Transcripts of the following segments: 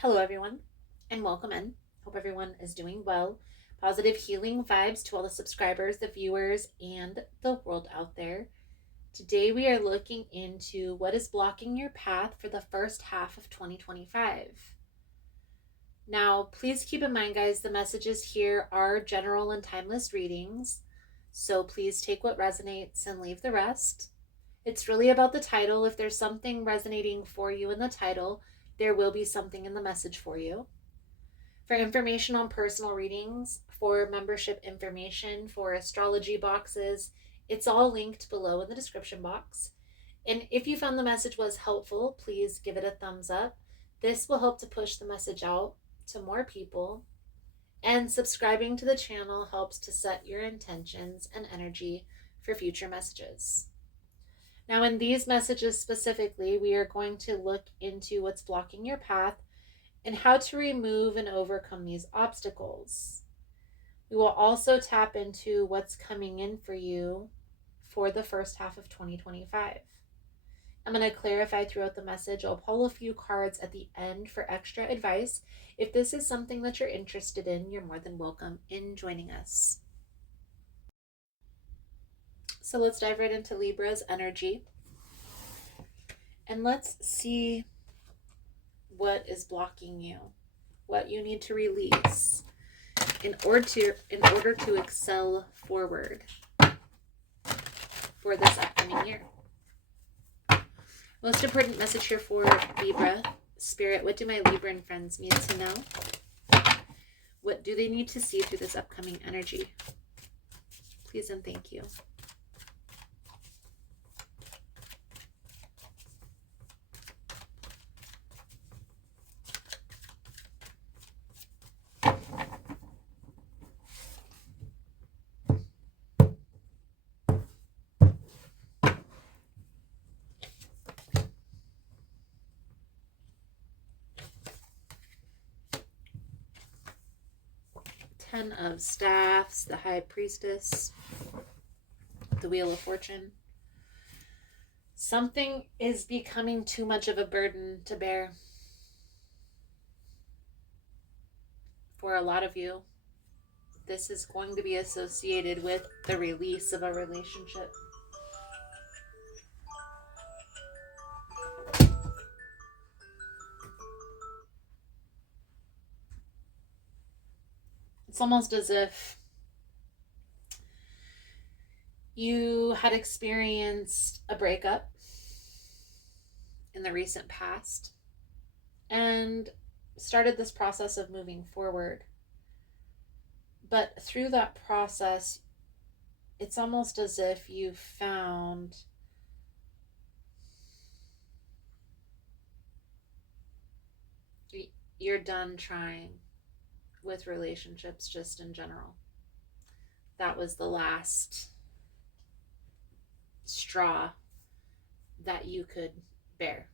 Hello, everyone, and welcome in. Hope everyone is doing well. Positive healing vibes to all the subscribers, the viewers, and the world out there. Today, we are looking into what is blocking your path for the first half of 2025. Now, please keep in mind, guys, the messages here are general and timeless readings. So please take what resonates and leave the rest. It's really about the title. If there's something resonating for you in the title, there will be something in the message for you. For information on personal readings, for membership information, for astrology boxes, it's all linked below in the description box. And if you found the message was helpful, please give it a thumbs up. This will help to push the message out to more people. And subscribing to the channel helps to set your intentions and energy for future messages. Now, in these messages specifically, we are going to look into what's blocking your path and how to remove and overcome these obstacles. We will also tap into what's coming in for you for the first half of 2025. I'm going to clarify throughout the message. I'll pull a few cards at the end for extra advice. If this is something that you're interested in, you're more than welcome in joining us. So let's dive right into Libra's energy. And let's see what is blocking you, what you need to release in order to excel forward for this upcoming year. Most important message here for Libra. Spirit, what do my Libran friends need to know? What do they need to see through this upcoming energy? Please and thank you. Ten of Staffs, the High Priestess, the Wheel of Fortune. Something is becoming too much of a burden to bear. For a lot of you, this is going to be associated with the release of a relationship. It's almost as if you had experienced a breakup in the recent past and started this process of moving forward. But through that process, it's almost as if you found you're done trying with relationships just in general. That was the last straw that you could bear.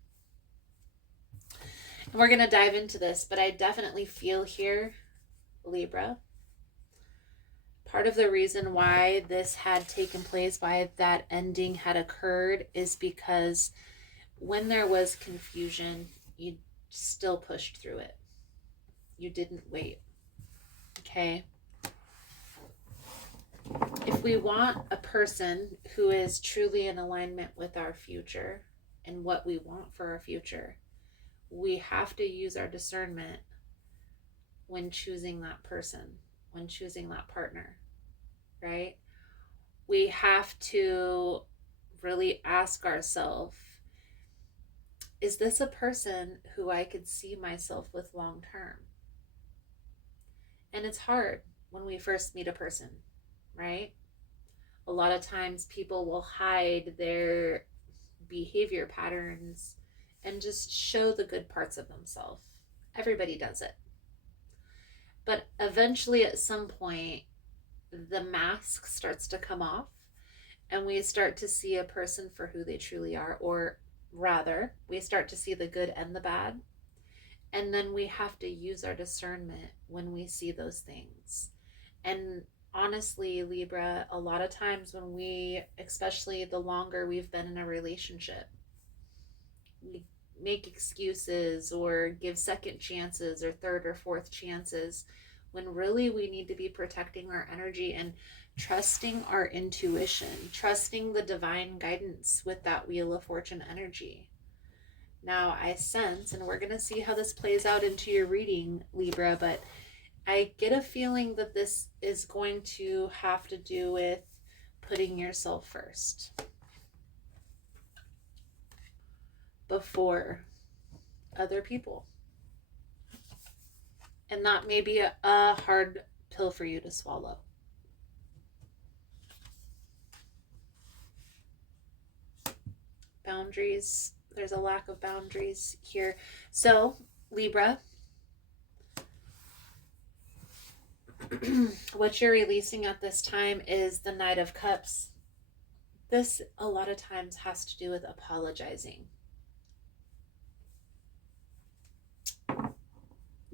And we're going to dive into this, but I definitely feel here, Libra, part of the reason why this had taken place, why that ending had occurred, is because when there was confusion, you still pushed through it. You didn't wait. Okay? If we want a person who is truly in alignment with our future and what we want for our future, we have to use our discernment when choosing that person, when choosing that partner, right? We have to really ask ourselves, is this a person who I could see myself with long term? And it's hard when we first meet a person, right? A lot of times people will hide their behavior patterns and just show the good parts of themselves. Everybody does it. But eventually at some point, the mask starts to come off and we start to see a person for who they truly are, or rather, we start to see the good and the bad. And then we have to use our discernment when we see those things. And honestly, Libra, a lot of times when we, especially the longer we've been in a relationship, we make excuses or give second chances or third or fourth chances, when really we need to be protecting our energy and trusting our intuition, trusting the divine guidance with that Wheel of Fortune energy. Now, I sense, and we're going to see how this plays out into your reading, Libra, but I get a feeling that this is going to have to do with putting yourself first before other people. And that may be a hard pill for you to swallow. Boundaries. There's a lack of boundaries here. So, Libra, what you're releasing at this time is the Knight of Cups. This a lot of times has to do with apologizing.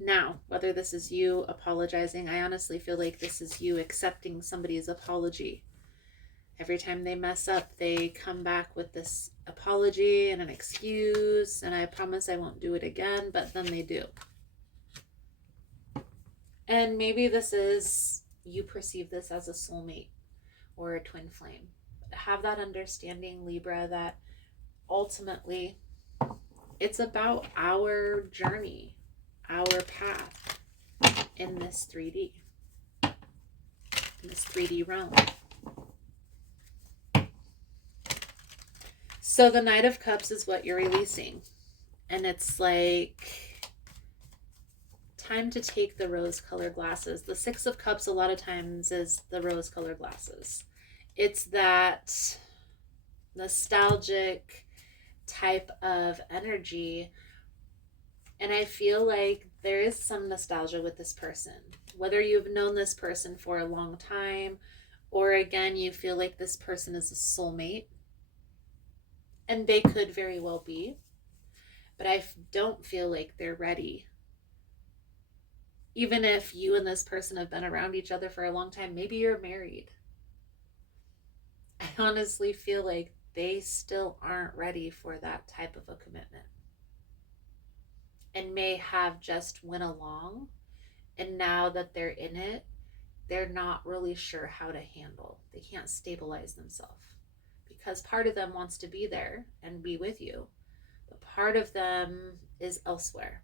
Now, whether this is you apologizing, I honestly feel like this is you accepting somebody's apology. Every time they mess up, they come back with this apology and an excuse, and I promise I won't do it again, but then they do. And maybe this is, you perceive this as a soulmate or a twin flame. Have that understanding, Libra, that ultimately it's about our journey, our path in this 3D, in this 3D realm. So the Knight of Cups is what you're releasing. And it's like time to take the rose-colored glasses. The Six of Cups a lot of times is the rose-colored glasses. It's that nostalgic type of energy. And I feel like there is some nostalgia with this person. Whether you've known this person for a long time, or again, you feel like this person is a soulmate. And they could very well be. But I don't feel like they're ready. Even if you and this person have been around each other for a long time, maybe you're married. I honestly feel like they still aren't ready for that type of a commitment. And may have just went along, and now that they're in it, they're not really sure how to handle. They can't stabilize themselves. Because part of them wants to be there and be with you, but part of them is elsewhere.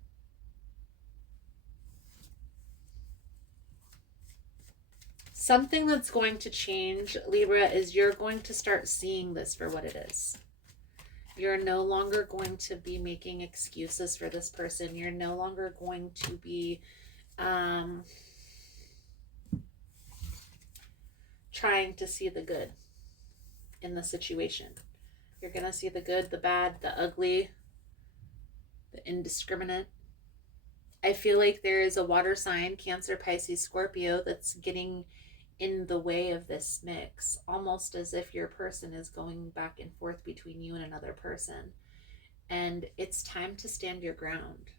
Something that's going to change, Libra, is you're going to start seeing this for what it is. You're no longer going to be making excuses for this person. You're no longer going to be trying to see the good in the situation. You're going to see the good, the bad, the ugly, the indiscriminate. I feel like there is a water sign, Cancer, Pisces, Scorpio, that's getting in the way of this mix, almost as if your person is going back and forth between you and another person. And it's time to stand your ground.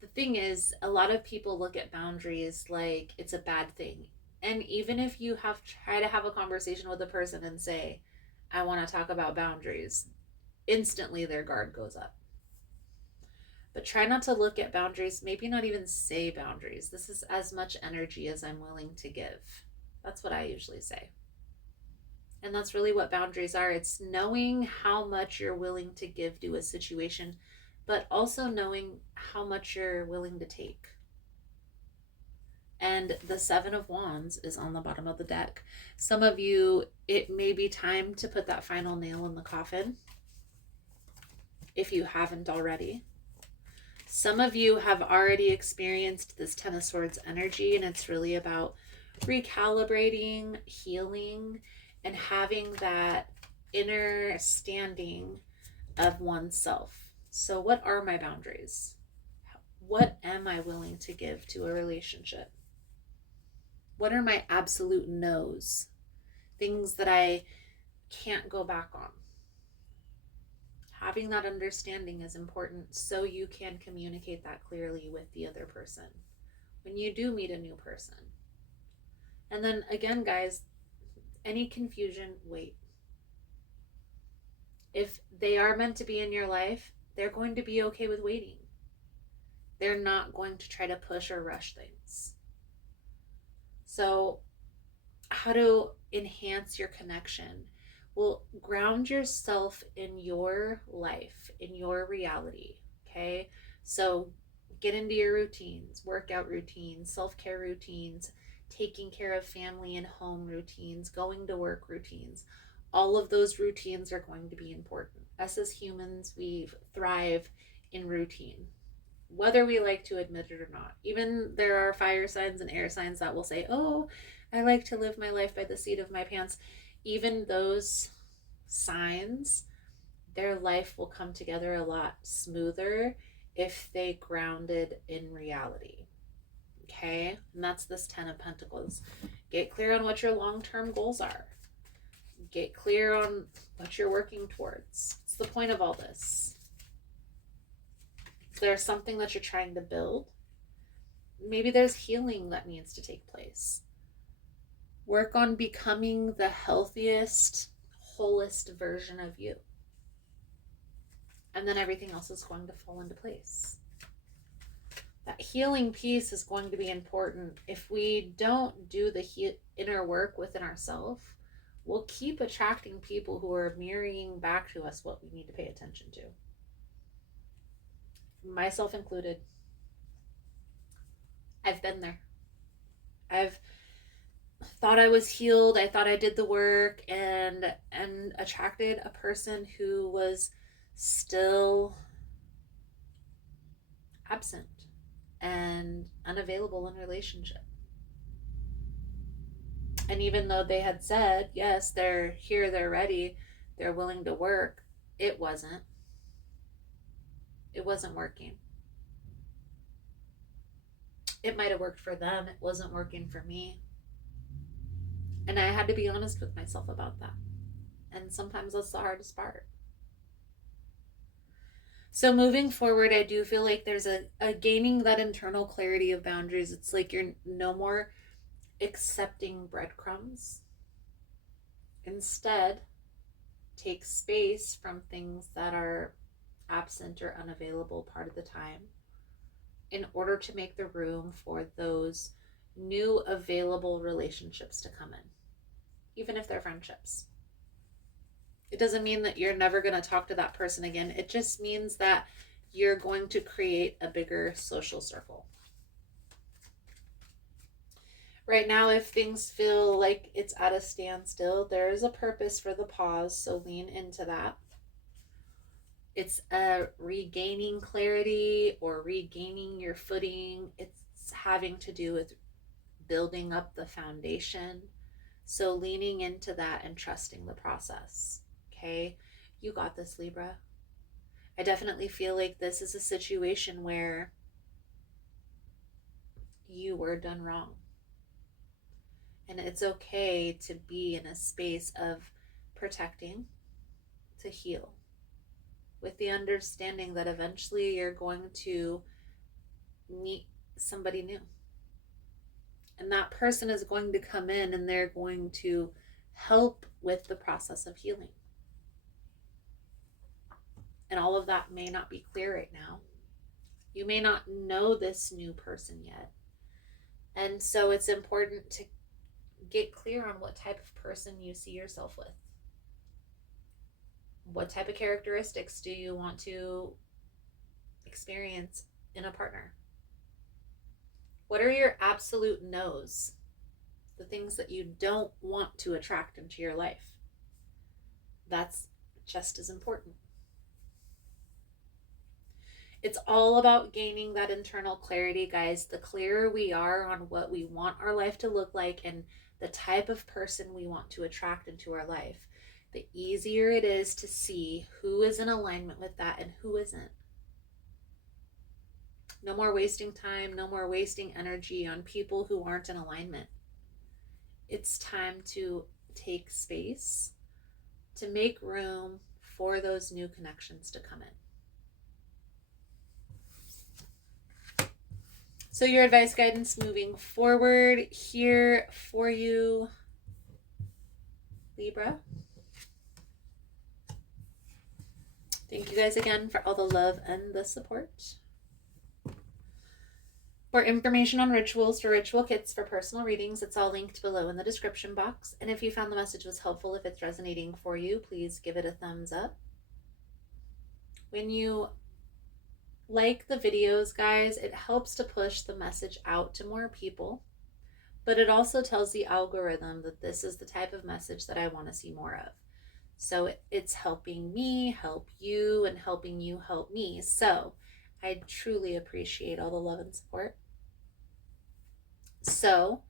The thing is, a lot of people look at boundaries like it's a bad thing. And even if you try to have a conversation with a person and say, I want to talk about boundaries, instantly their guard goes up. But try not to look at boundaries, maybe not even say boundaries. This is as much energy as I'm willing to give. That's what I usually say. And that's really what boundaries are. It's knowing how much you're willing to give to a situation, but also knowing how much you're willing to take. And the Seven of Wands is on the bottom of the deck. Some of you, it may be time to put that final nail in the coffin, if you haven't already. Some of you have already experienced this Ten of Swords energy, and it's really about recalibrating, healing, and having that inner standing of oneself. So what are my boundaries? What am I willing to give to a relationship? What are my absolute no's? Things that I can't go back on. Having that understanding is important so you can communicate that clearly with the other person when you do meet a new person. And then again, guys, any confusion, wait. If they are meant to be in your life, they're going to be okay with waiting. They're not going to try to push or rush things. So, how to enhance your connection? Well, ground yourself in your life, in your reality. Okay. So, get into your routines, workout routines, self care routines, taking care of family and home routines, going to work routines. All of those routines are going to be important. Us as humans, we thrive in routine, whether we like to admit it or not. Even there are fire signs and air signs that will say, oh, I like to live my life by the seat of my pants. Even those signs, their life will come together a lot smoother if they grounded in reality. Okay? And that's this 10 of Pentacles. Get clear on what your long-term goals are. Get clear on what you're working towards. What's the point of all this? Is there something that you're trying to build? Maybe there's healing that needs to take place. Work on becoming the healthiest, wholest version of you. And then everything else is going to fall into place. That healing piece is going to be important. If we don't do the inner work within ourselves, we'll keep attracting people who are mirroring back to us what we need to pay attention to. Myself included. I've been there. I've thought I was healed. I thought I did the work and attracted a person who was still absent and unavailable in relationship. And even though they had said, yes, they're here, they're ready, they're willing to work, it wasn't. It wasn't working. It might have worked for them. It wasn't working for me. And I had to be honest with myself about that. And sometimes that's the hardest part. So moving forward, I do feel like there's a gaining that internal clarity of boundaries. It's like you're no more accepting breadcrumbs. Instead, take space from things that are absent or unavailable part of the time in order to make the room for those new available relationships to come in, even if they're friendships. It doesn't mean that you're never going to talk to that person again. It just means that you're going to create a bigger social circle. Right now, if things feel like it's at a standstill, there is a purpose for the pause, so lean into that. It's regaining clarity or regaining your footing. It's having to do with building up the foundation. So leaning into that and trusting the process. Okay? You got this, Libra. I definitely feel like this is a situation where you were done wrong. And it's okay to be in a space of protecting, to heal, with the understanding that eventually you're going to meet somebody new. And that person is going to come in and they're going to help with the process of healing. And all of that may not be clear right now. You may not know this new person yet. And so it's important to get clear on what type of person you see yourself with. What type of characteristics do you want to experience in a partner? What are your absolute no's? The things that you don't want to attract into your life. That's just as important. It's all about gaining that internal clarity, guys. The clearer we are on what we want our life to look like and the type of person we want to attract into our life, the easier it is to see who is in alignment with that and who isn't. No more wasting time, no more wasting energy on people who aren't in alignment. It's time to take space to make room for those new connections to come in. So your advice, guidance moving forward here for you, Libra. Thank you guys again for all the love and the support. For information on rituals for ritual kits for personal readings, it's all linked below in the description box. And if you found the message was helpful, if it's resonating for you, please give it a thumbs up. When you like the videos, guys, it helps to push the message out to more people, but it also tells the algorithm that this is the type of message that I want to see more of. So it's helping me help you and helping you help me. So I truly appreciate all the love and support. So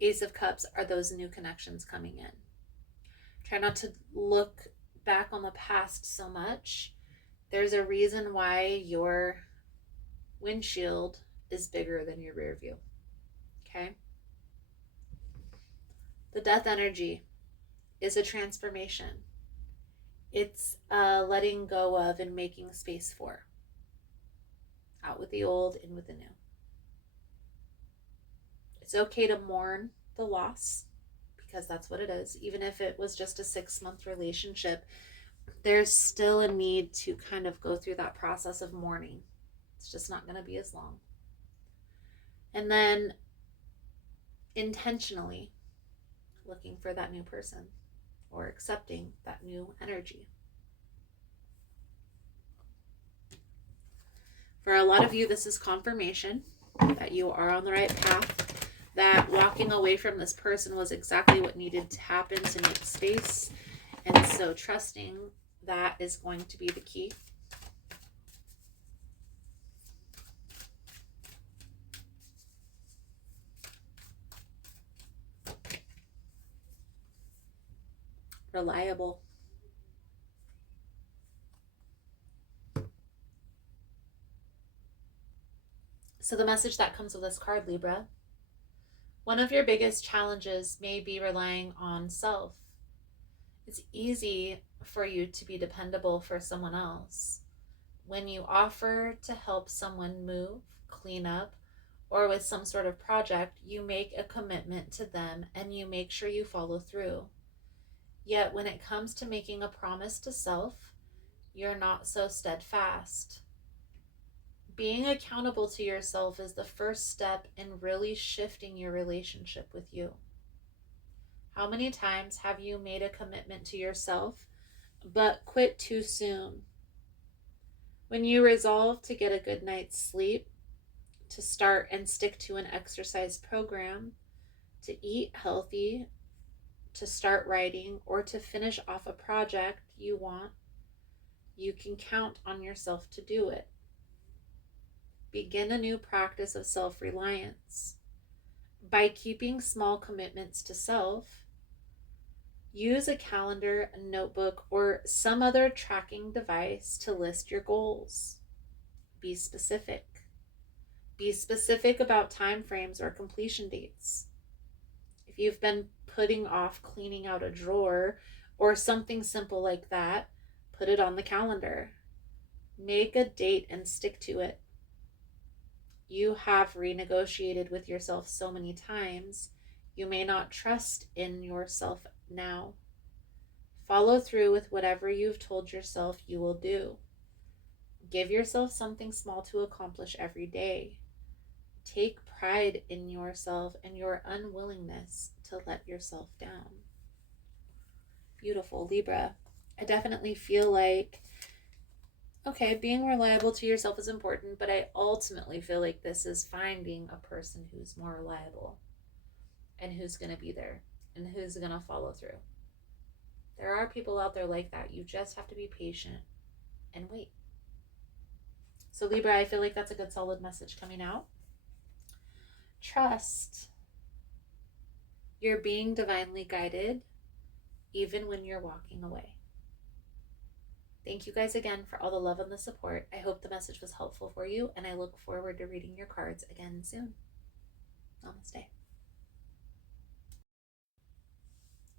Ace of Cups are those new connections coming in. Try not to look back on the past so much. There's a reason why your windshield is bigger than your rear view. Okay? The Death energy is a transformation. It's letting go of and making space for. Out with the old, in with the new. It's okay to mourn the loss, because that's what it is. Even if it was just a 6-month relationship, there's still a need to kind of go through that process of mourning. It's just not going to be as long. And then intentionally looking for that new person or accepting that new energy. For a lot of you, this is confirmation that you are on the right path, that walking away from this person was exactly what needed to happen to make space. And so trusting that is going to be the key. Reliable. So the message that comes with this card, Libra, one of your biggest challenges may be relying on self. It's easy for you to be dependable for someone else. When you offer to help someone move, clean up, or with some sort of project, you make a commitment to them and you make sure you follow through. Yet when it comes to making a promise to self, you're not so steadfast. Being accountable to yourself is the first step in really shifting your relationship with you. How many times have you made a commitment to yourself but quit too soon? When you resolve to get a good night's sleep, to start and stick to an exercise program, to eat healthy, to start writing, or to finish off a project you want, you can count on yourself to do it. Begin a new practice of self-reliance. By keeping small commitments to self, use a calendar, a notebook, or some other tracking device to list your goals. Be specific. Be specific about time frames or completion dates. If you've been putting off cleaning out a drawer or something simple like that, put it on the calendar. Make a date and stick to it. You have renegotiated with yourself so many times, you may not trust in yourself now. Follow through with whatever you've told yourself you will do. Give yourself something small to accomplish every day. Take pride in yourself and your unwillingness to let yourself down. Beautiful, Libra. I definitely feel like, okay, being reliable to yourself is important, but I ultimately feel like this is finding a person who's more reliable and who's going to be there and who's going to follow through. There are people out there like that. You just have to be patient and wait. So Libra, I feel like that's a good solid message coming out. Trust. You're being divinely guided even when you're walking away. Thank you guys again for all the love and the support. I hope the message was helpful for you, and I look forward to reading your cards again soon. Namaste.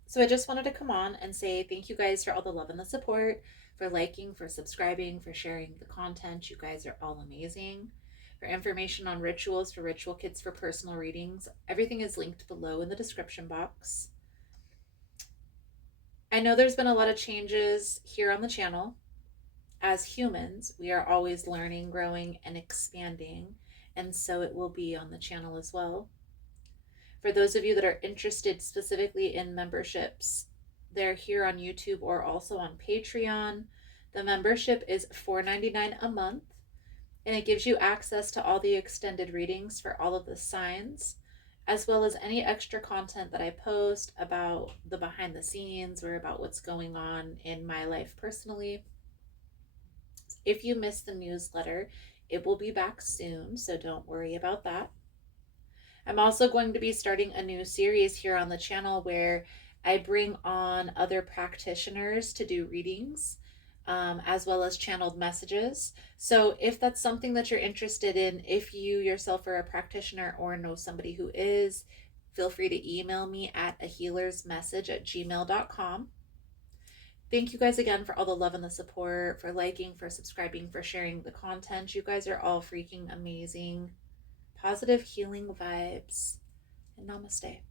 So I just wanted to come on and say thank you guys for all the love and the support, for liking, for subscribing, for sharing the content. You guys are all amazing. For information on rituals, for ritual kits, for personal readings, everything is linked below in the description box. I know there's been a lot of changes here on the channel. as humans, we are always learning, growing, and expanding, and so it will be on the channel as well. For those of you that are interested specifically in memberships, they're here on YouTube or also on Patreon. The membership is $4.99 a month, and it gives you access to all the extended readings for all of the signs, as well as any extra content that I post about the behind the scenes or about what's going on in my life personally. If you missed the newsletter, it will be back soon, so don't worry about that. I'm also going to be starting a new series here on the channel where I bring on other practitioners to do readings, as well as channeled messages. So if that's something that you're interested in, if you yourself are a practitioner or know somebody who is, feel free to email me at ahealersmessage@gmail.com. Thank you guys again for all the love and the support, for liking, for subscribing, for sharing the content. You guys are all freaking amazing. Positive healing vibes. And namaste.